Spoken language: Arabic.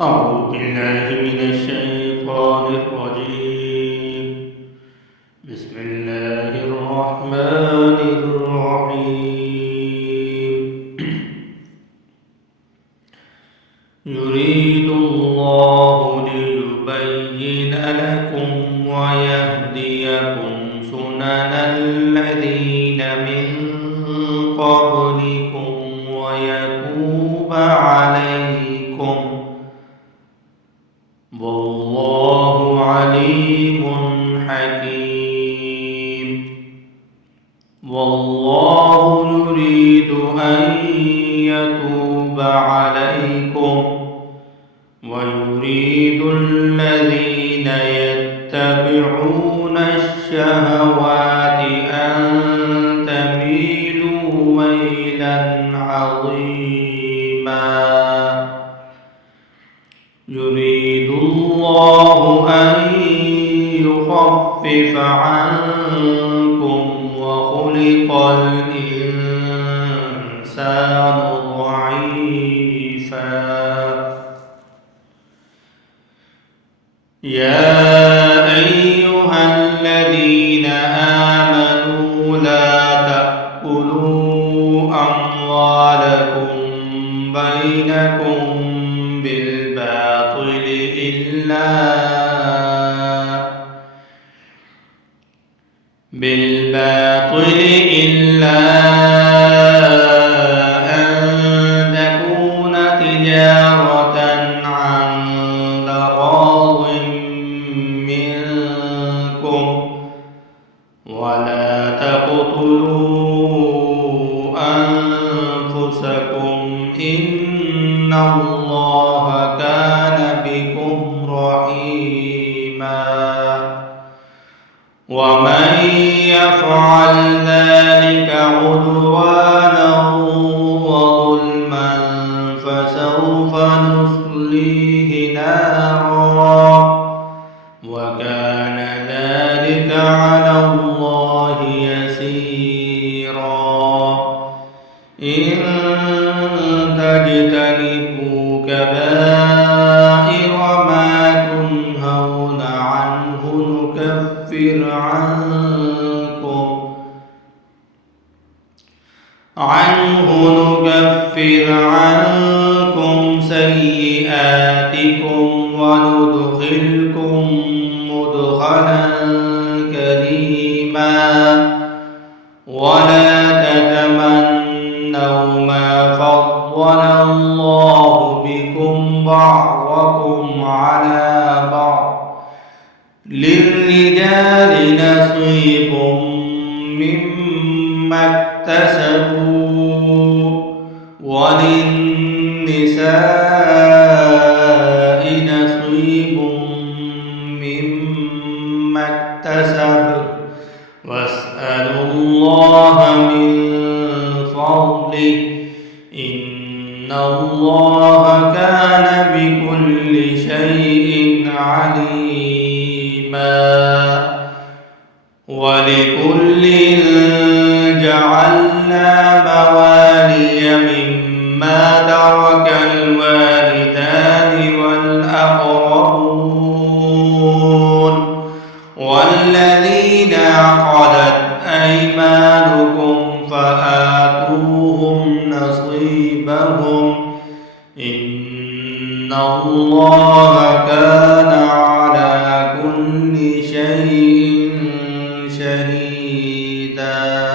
أعوذ بالله من الشيطان الرجيم. بسم الله الرحمن الرحيم. يريد الله ليبين لكم ويهديكم سنن الذين من قبلكم ويتوب عليكم والله عليم حكيم. والله يريد أن يتوب عليكم ويريد الذين يتبعون الشهوات أن تميلوا ميلا عظيما. يريد الله أن يخفف عنكم وخلق الإنسان ضعيفا. يا أيها الذين آمنوا لا تأكلوا أموالكم بينكم بالباطل إلا أن تكون تجارة عن تراض منكم ولا تقتلوا أنفسكم إن الله كان بكم رحيما. ومن يفعل ذلك عدوانا وظلما فسوف نصليه نارا وكان ذلك على الله يسيرا. إن تجتنبوا كبائر ما تنهون عنه نكفر عنكم سيئاتكم وندخلكم مدخلا كريما. ولا تتمنوا ما فضل الله بكم بعضكم على بعض. للرجال نصيب مما اكتسبوا وللنساء نصيب مما اكتسبن واسألوا الله من فضله إن الله كان بكل شيء عليما. ولكل جعلنا موالي مما ترك الوالدان والأقربون والذين عقدت أيمانكم فآتوهم نصيبهم إن الله كان على كل شيء شهيدا.